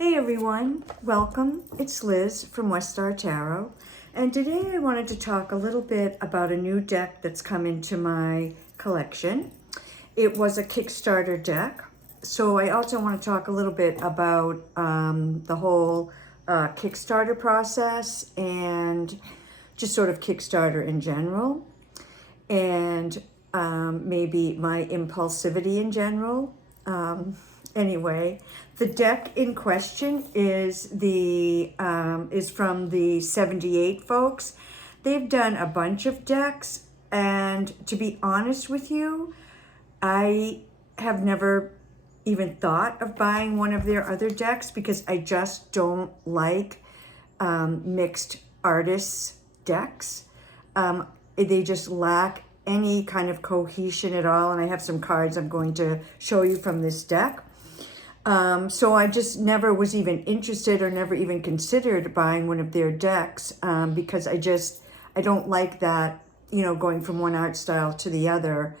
Hey everyone, welcome. It's Liz from West Star Tarot, and today I wanted to talk a little bit about a new deck that's come into my collection. It was a Kickstarter deck, so I also want to talk a little bit about the whole Kickstarter process and just sort of Kickstarter in general, and maybe my impulsivity in general. Anyway, the deck in question is from the 78 folks. They've done a bunch of decks, and to be honest with you, I have never even thought of buying one of their other decks because I just don't like mixed artists decks. They just lack any kind of cohesion at all, and I have some cards I'm going to show you from this deck. So I just never was even interested or never even considered buying one of their decks because I don't like that, going from one art style to the other.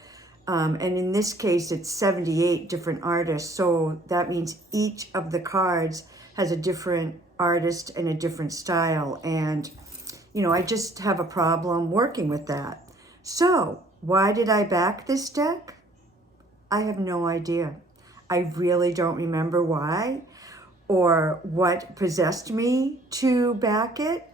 And in this case, it's 78 different artists. So that means each of the cards has a different artist and a different style. And, I just have a problem working with that. So why did I back this deck? I have no idea. I really don't remember why or what possessed me to back it.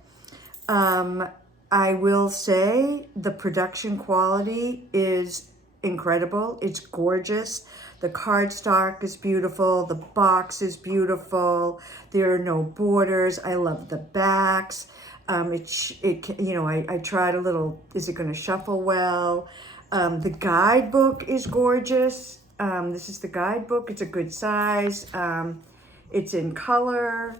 I will say the production quality is incredible. It's gorgeous. The cardstock is beautiful. The box is beautiful. There are no borders. I love the backs. I tried a little, is it going to shuffle well? The guidebook is gorgeous. This is the guidebook. It's a good size. It's in color.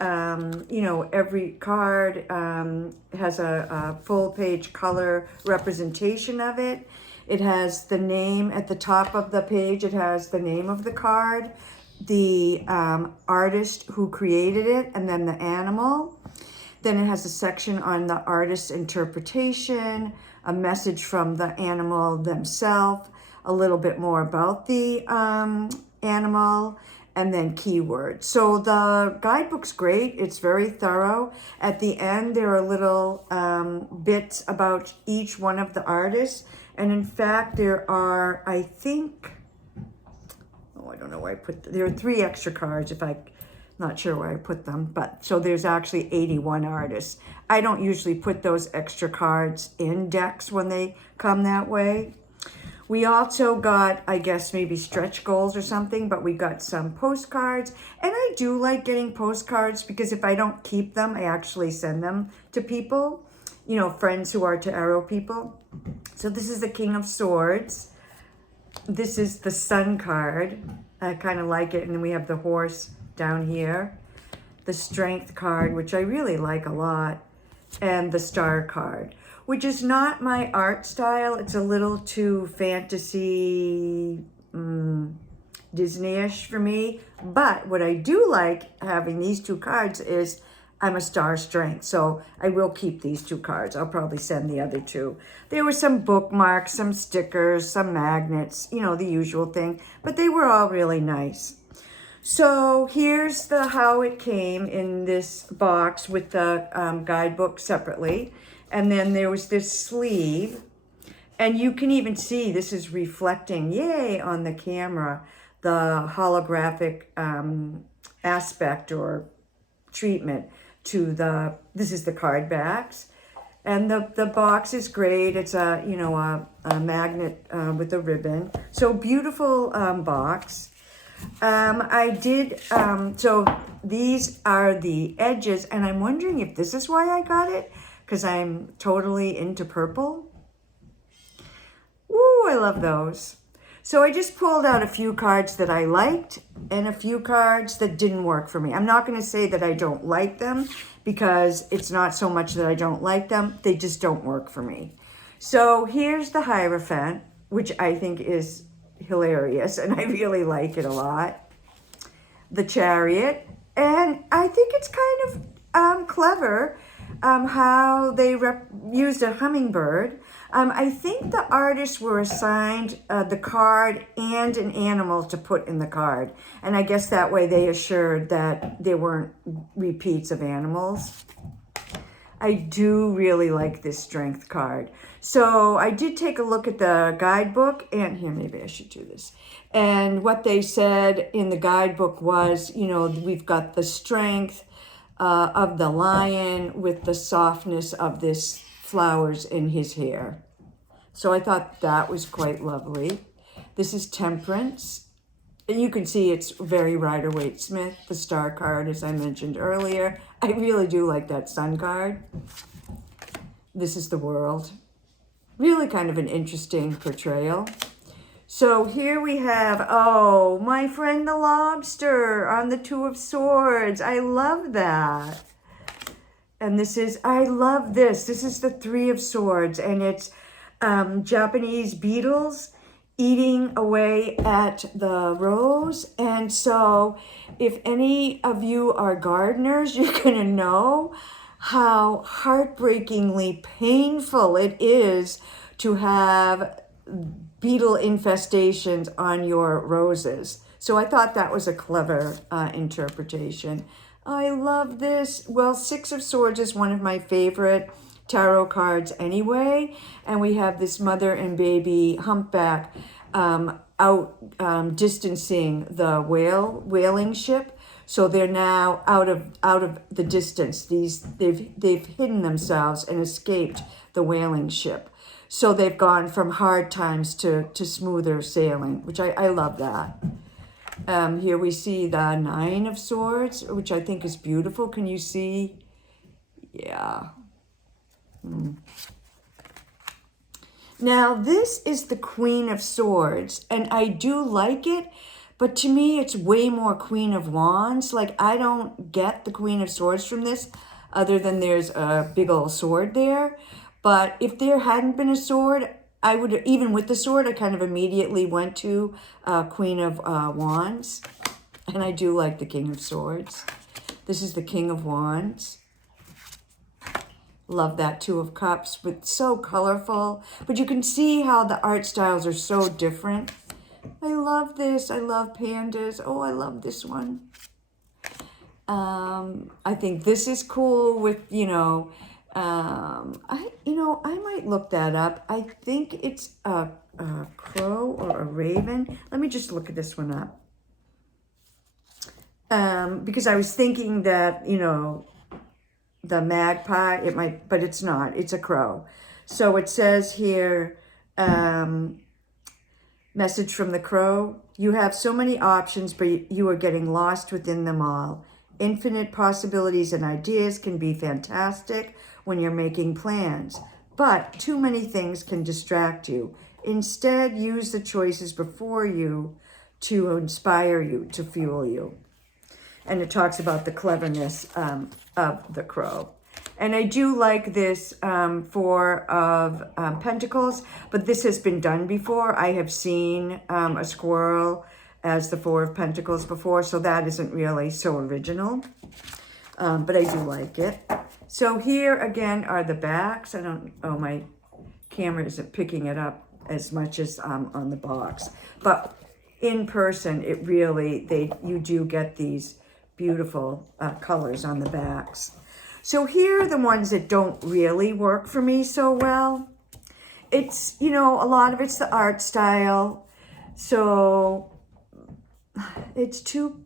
Every card has a full page color representation of it. It has the name at the top of the page. It has the name of the card, the artist who created it, and then the animal. Then it has a section on the artist's interpretation, a message from the animal themselves, a little bit more about the animal, and then keywords. So the guidebook's great. It's very thorough. At the end, there are little bits about each one of the artists. And in fact, there are, I think, I don't know where I put them. There are 3 extra cards, not sure where I put them, but so there's actually 81 artists. I don't usually put those extra cards in decks when they come that way. We also got, I guess, maybe stretch goals or something, but we got some postcards. And I do like getting postcards because if I don't keep them, I actually send them to people, friends who are tarot people. So this is the King of Swords. This is the Sun card. I kind of like it. And then we have the horse down here. The Strength card, which I really like a lot. And the Star card, which is not my art style. It's a little too fantasy, Disney-ish for me. But what I do like having these 2 cards is I'm a Star Strength, so I will keep these 2 cards. I'll probably send the other 2. There were some bookmarks, some stickers, some magnets, the usual thing, but they were all really nice. So here's how it came in this box with the guidebook separately. And then there was this sleeve. And you can even see this is reflecting, yay, on the camera, the holographic aspect or treatment to this is the card backs. And the box is great. It's a magnet with a ribbon. So beautiful box. So these are the edges, and I'm wondering if this is why I got it, because I'm totally into purple. Woo, I love those. So I just pulled out a few cards that I liked and a few cards that didn't work for me. I'm not going to say that I don't like them because it's not so much that I don't like them. They just don't work for me. So here's the Hierophant, which I think is hilarious, and I really like it a lot. The Chariot, and I think it's kind of clever. how they used a hummingbird. I think the artists were assigned the card and an animal to put in the card. And I guess that way they assured that there weren't repeats of animals. I do really like this strength card. So I did take a look at the guidebook, and here, maybe I should do this. And what they said in the guidebook was, you know, we've got the strength of the lion with the softness of this flowers in his hair. So I thought that was quite lovely. This is Temperance. And you can see it's very Rider-Waite-Smith, the star card, as I mentioned earlier. I really do like that sun card. This is the World. Really kind of an interesting portrayal. So here we have, oh, my friend the lobster on the Two of Swords. I love that. And this is, I love this. This is the Three of Swords, and it's Japanese beetles eating away at the rose. And so if any of you are gardeners, you're going to know how heartbreakingly painful it is to have beetle infestations on your roses. So I thought that was a clever interpretation. I love this. Well, Six of Swords is one of my favorite tarot cards anyway. And we have this mother and baby humpback out distancing the whaling ship. So they're now out of the distance. They've hidden themselves and escaped the whaling ship. So they've gone from hard times to smoother sailing, which I love that. Here we see the Nine of Swords, which I think is beautiful. Can you see? Yeah. Now, this is the Queen of Swords, and I do like it, but to me, it's way more Queen of Wands. Like, I don't get the Queen of Swords from this, other than there's a big old sword there. But if there hadn't been a sword, I would, even with the sword, I kind of immediately went to Queen of Wands. And I do like the King of Swords. This is the King of Wands. Love that Two of Cups, but so colorful. But you can see how the art styles are so different. I love this. I love pandas. Oh, I love this one. I think this is cool with, I might look that up. I think it's a crow or a raven. Let me just look at this one up. Because I was thinking that, the magpie, it might, but it's not. It's a crow. So it says here, message from the crow. You have so many options, but you are getting lost within them all. Infinite possibilities and ideas can be fantastic when you're making plans, but too many things can distract you. Instead, use the choices before you to inspire you, to fuel you. And it talks about the cleverness of the crow. And I do like this Four of Pentacles, but this has been done before. I have seen a squirrel as the Four of Pentacles before, so that isn't really so original. But I do like it. So here again are the backs. My camera isn't picking it up as much as on the box. But in person, it really, you do get these beautiful colors on the backs. So here are the ones that don't really work for me so well. It's, a lot of it's the art style. So it's too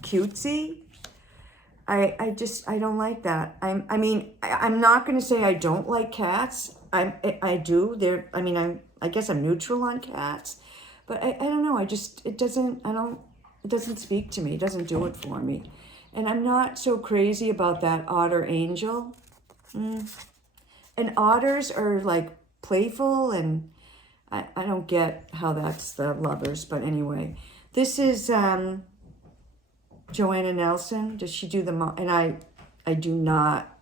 cutesy. I don't like that. I'm not going to say I don't like cats. I do. I guess I'm neutral on cats. But I don't know. It doesn't speak to me. It doesn't do it for me. And I'm not so crazy about that otter angel. And otters are like playful, and I don't get how that's the lovers. But anyway, this is Joanna Nelson. Does she do and I do not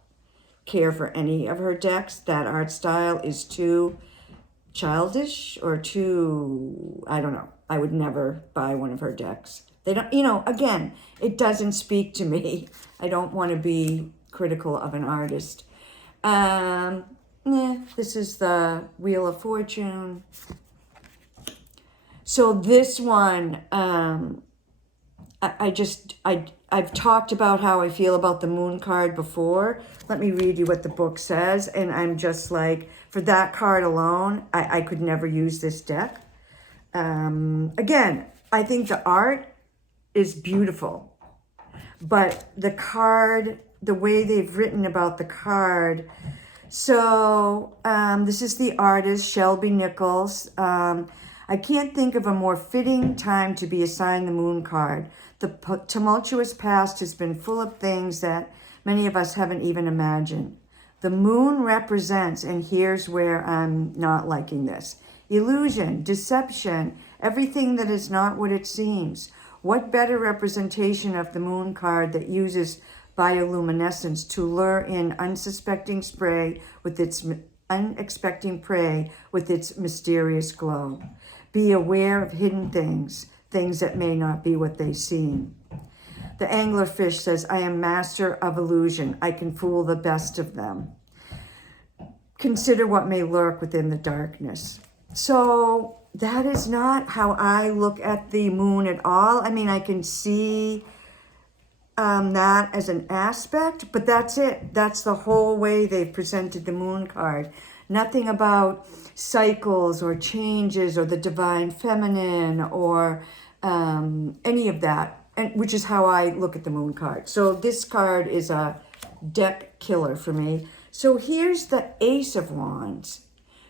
care for any of her decks. That art style is too childish or too, I don't know. I would never buy one of her decks. They don't, again, it doesn't speak to me. I don't want to be critical of an artist. This is the Wheel of Fortune. So this one, I've talked about how I feel about the Moon card before. Let me read you what the book says. And I'm just like, for that card alone, I could never use this deck. Again, I think the art is beautiful. But the card, the way they've written about the card. So this is the artist, Shelby Nichols. I can't think of a more fitting time to be assigned the Moon card. The tumultuous past has been full of things that many of us haven't even imagined. The Moon represents, and here's where I'm not liking this, illusion, deception, everything that is not what it seems. What better representation of the Moon card that uses bioluminescence to lure in unsuspecting prey with its mysterious glow. Be aware of hidden things, things that may not be what they seem. The anglerfish says, I am master of illusion. I can fool the best of them. Consider what may lurk within the darkness. So that is not how I look at the Moon at all. I mean, I can see that as an aspect, but that's it. That's the whole way they've presented the Moon card. Nothing about cycles or changes or the divine feminine or any of that, and which is how I look at the Moon card. So this card is a deck killer for me. So here's the Ace of Wands.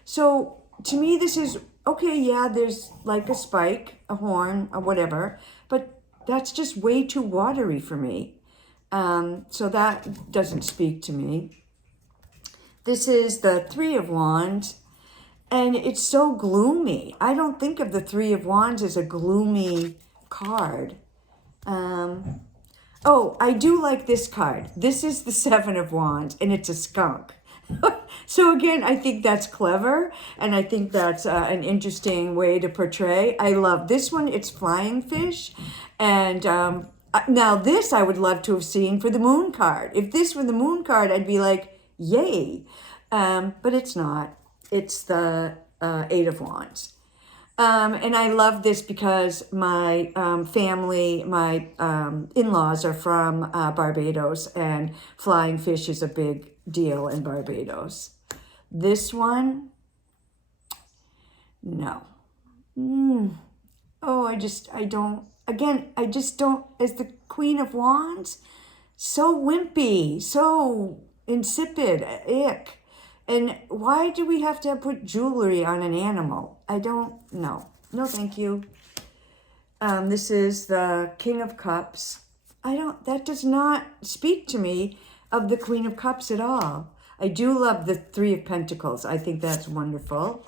So to me, this is, okay, yeah, there's like a spike, a horn, or whatever, but that's just way too watery for me. So that doesn't speak to me. This is the Three of Wands, and it's so gloomy. I don't think of the Three of Wands as a gloomy card. Oh, I do like this card. This is the Seven of Wands, and it's a skunk. So again, I think that's clever, and I think that's an interesting way to portray. I love this one. It's flying fish, and now this I would love to have seen for the Moon card. If this were the Moon card, I'd be like, yay, but it's not. It's the Eight of Wands. And I love this because my family, my in-laws are from Barbados, and flying fish is a big deal in Barbados. This one, no. Oh, I just don't, as the Queen of Wands, so wimpy, so insipid, ick. And why do we have to put jewelry on an animal? I don't know. No, thank you. This is the King of Cups. That does not speak to me of the Queen of Cups at all. I do love the Three of Pentacles. I think that's wonderful.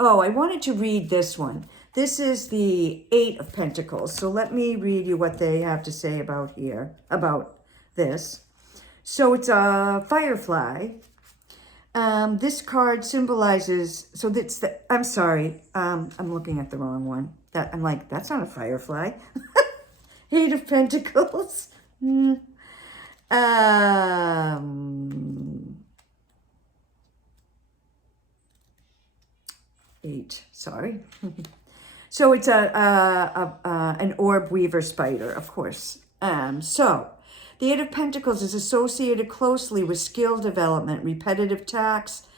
Oh, I wanted to read this one. This is the Eight of Pentacles. So let me read you what they have to say about this. So it's a firefly. This card symbolizes, so that's the, I'm sorry, I'm looking at the wrong one. I'm like, that's not a firefly. Eight of Pentacles. Eight, sorry. So it's an orb weaver spider, of course. So the Eight of Pentacles is associated closely with skill development, repetitive tasks,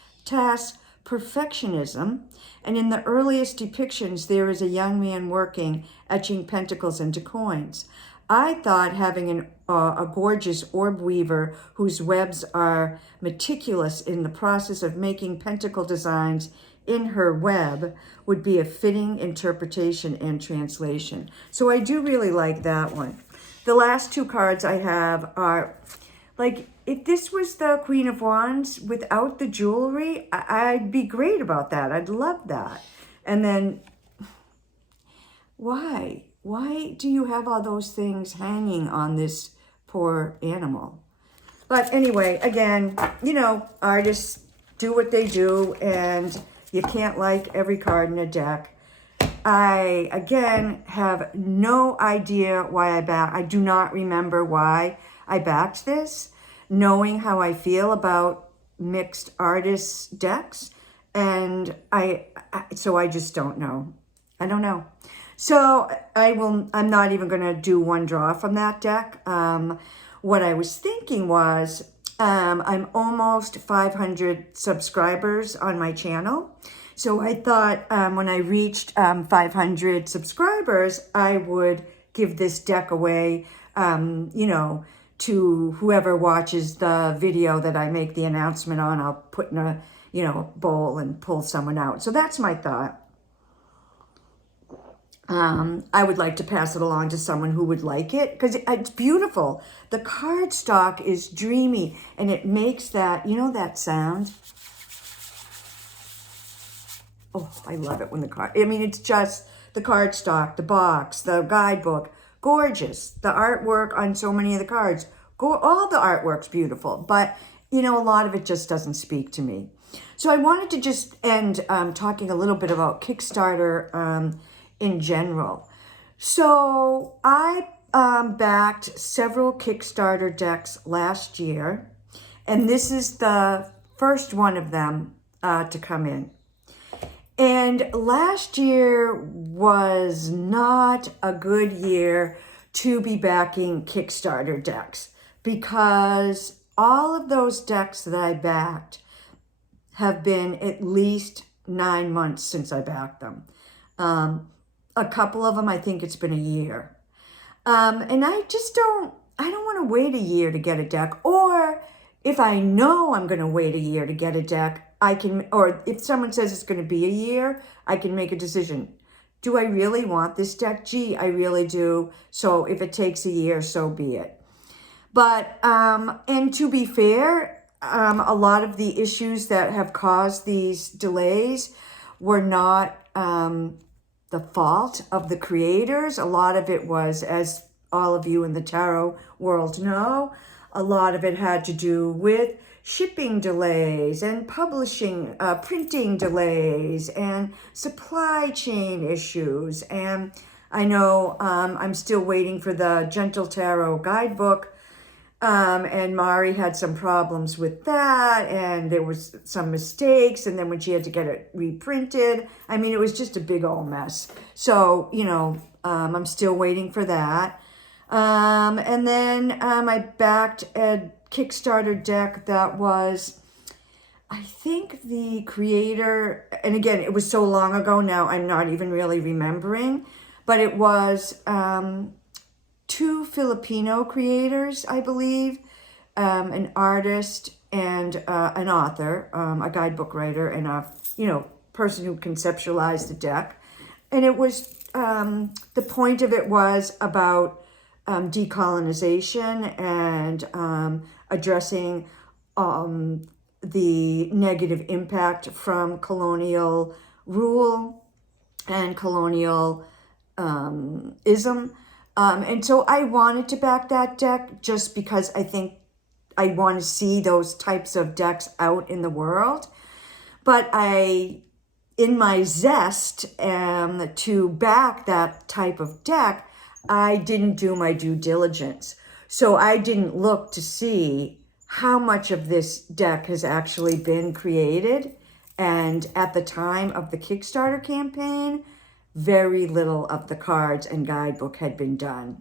perfectionism, and in the earliest depictions, there is a young man working, etching pentacles into coins. I thought having a gorgeous orb weaver whose webs are meticulous in the process of making pentacle designs in her web would be a fitting interpretation and translation. So I do really like that one. The last two cards I have are, like, if this was the Queen of Wands without the jewelry, I'd be great about that. I'd love that. And then, why? Why do you have all those things hanging on this poor animal? But anyway, again, you know, artists do what they do, and you can't like every card in a deck. I, again, have no idea why I do not remember why I backed this, knowing how I feel about mixed artists decks, and so I just don't know. I don't know. So I'm not even going to do one draw from that deck. What I was thinking was, I'm almost 500 subscribers on my channel. So I thought when I reached 500 subscribers, I would give this deck away, you know, to whoever watches the video that I make the announcement on. I'll put in a, you know, bowl and pull someone out. So that's my thought. I would like to pass it along to someone who would like it, because it's beautiful. The cardstock is dreamy, and it makes that, you know, that sound. Oh, I love it when I mean, it's just the cardstock, the box, the guidebook, gorgeous. The artwork on so many of the cards, all the artwork's beautiful, but, you know, a lot of it just doesn't speak to me. So I wanted to just end talking a little bit about Kickstarter in general. So I backed several Kickstarter decks last year, and this is the first one of them to come in. And last year was not a good year to be backing Kickstarter decks, because all of those decks that I backed have been at least 9 months since I backed them. A couple of them, I think it's been a year. And I don't want to wait a year to get a deck. Or if I know I'm going to wait a year to get a deck, or if someone says it's going to be a year, I can make a decision. Do I really want this deck? Gee, I really do. So if it takes a year, so be it. But, and to be fair, a lot of the issues that have caused these delays were not the fault of the creators. A lot of it was, as all of you in the tarot world know, a lot of it had to do with shipping delays and publishing, printing delays and supply chain issues. And I know I'm still waiting for the Gentle Tarot Guidebook, and Mari had some problems with that, and there was some mistakes, and then when she had to get it reprinted, I mean, it was just a big old mess. So, you know, I'm still waiting for that. And then I backed a Kickstarter deck that was, I think the creator, and again, it was so long ago now, I'm not even really remembering, but it was 2 Filipino creators, I believe, an artist and an author, a guidebook writer, and a, you know, person who conceptualized the deck. And it was, the point of it was about decolonization and addressing the negative impact from colonial rule and colonial ism. And so I wanted to back that deck just because I think I want to see those types of decks out in the world. But in my zest to back that type of deck, I didn't do my due diligence. So I didn't look to see how much of this deck has actually been created. And at the time of the Kickstarter campaign, very little of the cards and guidebook had been done.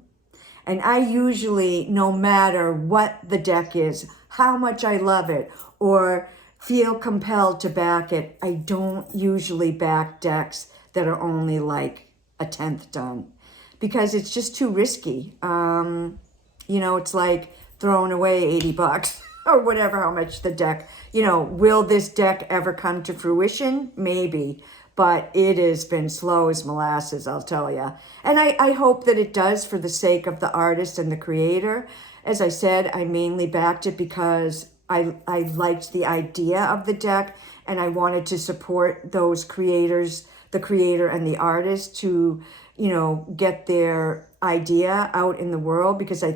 And I usually, no matter what the deck is, how much I love it, or feel compelled to back it, I don't usually back decks that are only like a 10th done, because it's just too risky. You know, it's like throwing away 80 bucks or whatever, how much the deck, you know, will this deck ever come to fruition? Maybe. But it has been slow as molasses, I'll tell you. And I hope that it does, for the sake of the artist and the creator. As I said, I mainly backed it because I liked the idea of the deck, and I wanted to support those creators, the creator and the artist, to, you know, get their idea out in the world, because I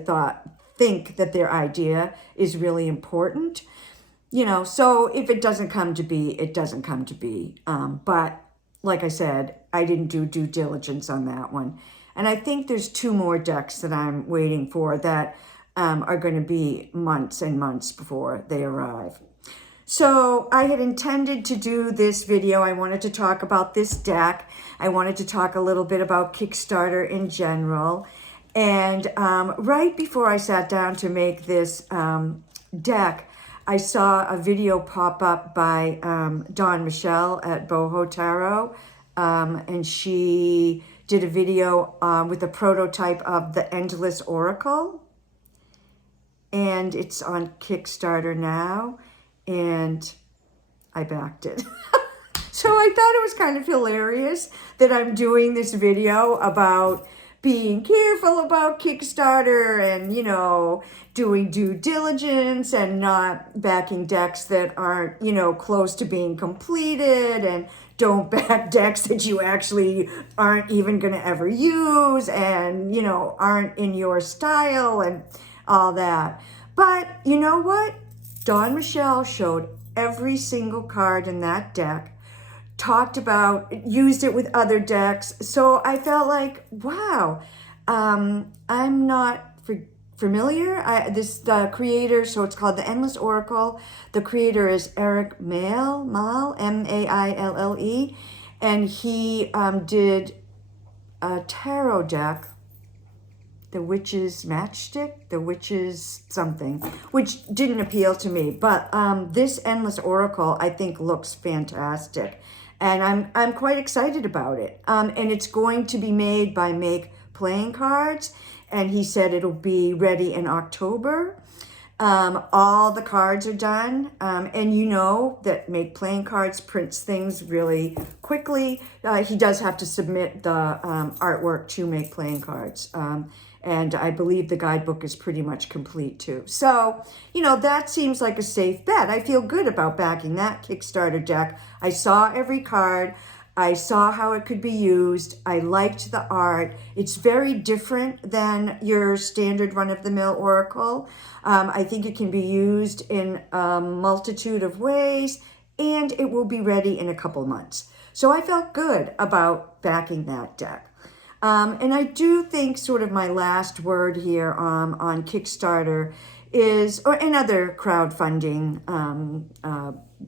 think that their idea is really important. You know, so if it doesn't come to be, it doesn't come to be. But like I said, I didn't do due diligence on that one. And I think there's 2 more decks that I'm waiting for that are going to be months and months before they arrive. So I had intended to do this video. I wanted to talk about this deck. I wanted to talk a little bit about Kickstarter in general. And right before I sat down to make this deck, I saw a video pop up by Dawn Michelle at Boho Tarot. And she did a video with a prototype of the Endless Oracle. And it's on Kickstarter now. And I backed it. So I thought it was kind of hilarious that I'm doing this video about being careful about Kickstarter and, you know, doing due diligence and not backing decks that aren't, you know, close to being completed, and don't back decks that you actually aren't even going to ever use and, you know, aren't in your style and all that. But you know what? Dawn Michelle showed every single card in that deck, talked about, used it with other decks. So I felt like, wow, I'm not familiar. The creator, so it's called the Endless Oracle. The creator is Eric Maille, Maille, and he did a tarot deck, the Witch's Matchstick, the Witch's something, which didn't appeal to me. But this Endless Oracle, I think, looks fantastic. And I'm quite excited about it. And it's going to be made by Make Playing Cards. And he said it'll be ready in October. All the cards are done. And you know that Make Playing Cards prints things really quickly. He does have to submit the artwork to Make Playing Cards. And I believe the guidebook is pretty much complete too. So, you know, that seems like a safe bet. I feel good about backing that Kickstarter deck. I saw every card. I saw how it could be used. I liked the art. It's very different than your standard run-of-the-mill Oracle. I think it can be used in a multitude of ways, and it will be ready in a couple months. So I felt good about backing that deck. And I do think sort of my last word here on Kickstarter is, or in other crowdfunding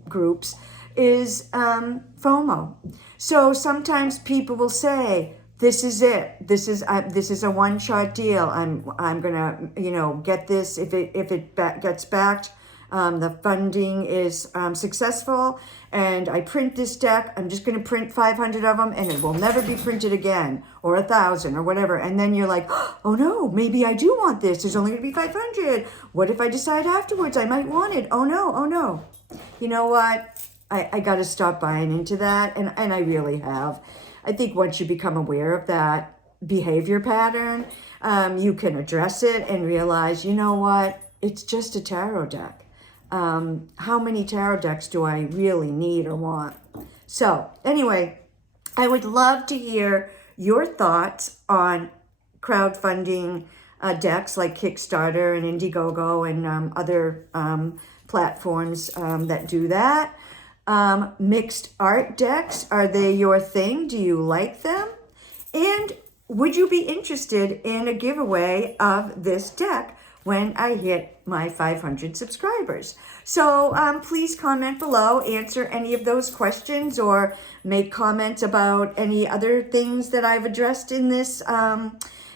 groups, is FOMO. So sometimes people will say, "This is it. This is a one-shot deal. I'm gonna, you know, get this if it gets backed." The funding is successful, and I print this deck. I'm just going to print 500 of them, and it will never be printed again, or 1,000, or whatever. And then you're like, oh no, maybe I do want this. There's only going to be 500. What if I decide afterwards I might want it? Oh no, oh no. You know what? I got to stop buying into that, and I really have. I think once you become aware of that behavior pattern, you can address it and realize, you know what? It's just a tarot deck. How many tarot decks do I really need or want? So anyway, I would love to hear your thoughts on crowdfunding decks like Kickstarter and Indiegogo and other platforms that do that. Mixed art decks, are they your thing? Do you like them? And would you be interested in a giveaway of this deck when I hit my 500 subscribers? So please comment below, answer any of those questions, or make comments about any other things that I've addressed in this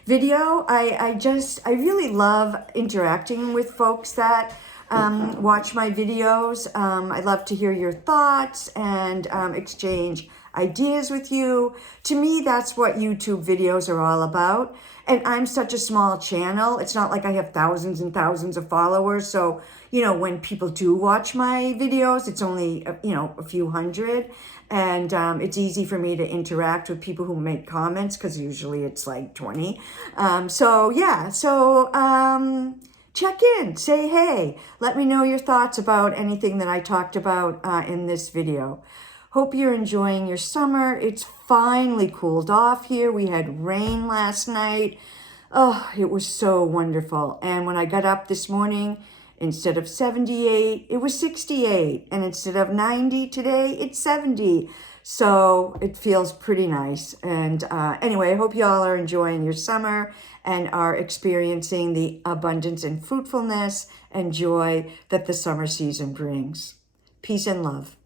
video. I really love interacting with folks that watch my videos. I love to hear your thoughts and exchange ideas with you. To me, that's what YouTube videos are all about. And I'm such a small channel. It's not like I have thousands and thousands of followers. So, you know, when people do watch my videos, it's only, you know, a few hundred. And it's easy for me to interact with people who make comments, because usually it's like 20. Check in, say hey, let me know your thoughts about anything that I talked about in this video. Hope you're enjoying your summer. It's finally cooled off here. We had rain last night. Oh, it was so wonderful. And when I got up this morning, instead of 78, it was 68. And instead of 90 today, it's 70. So it feels pretty nice. And anyway, I hope you all are enjoying your summer and are experiencing the abundance and fruitfulness and joy that the summer season brings. Peace and love.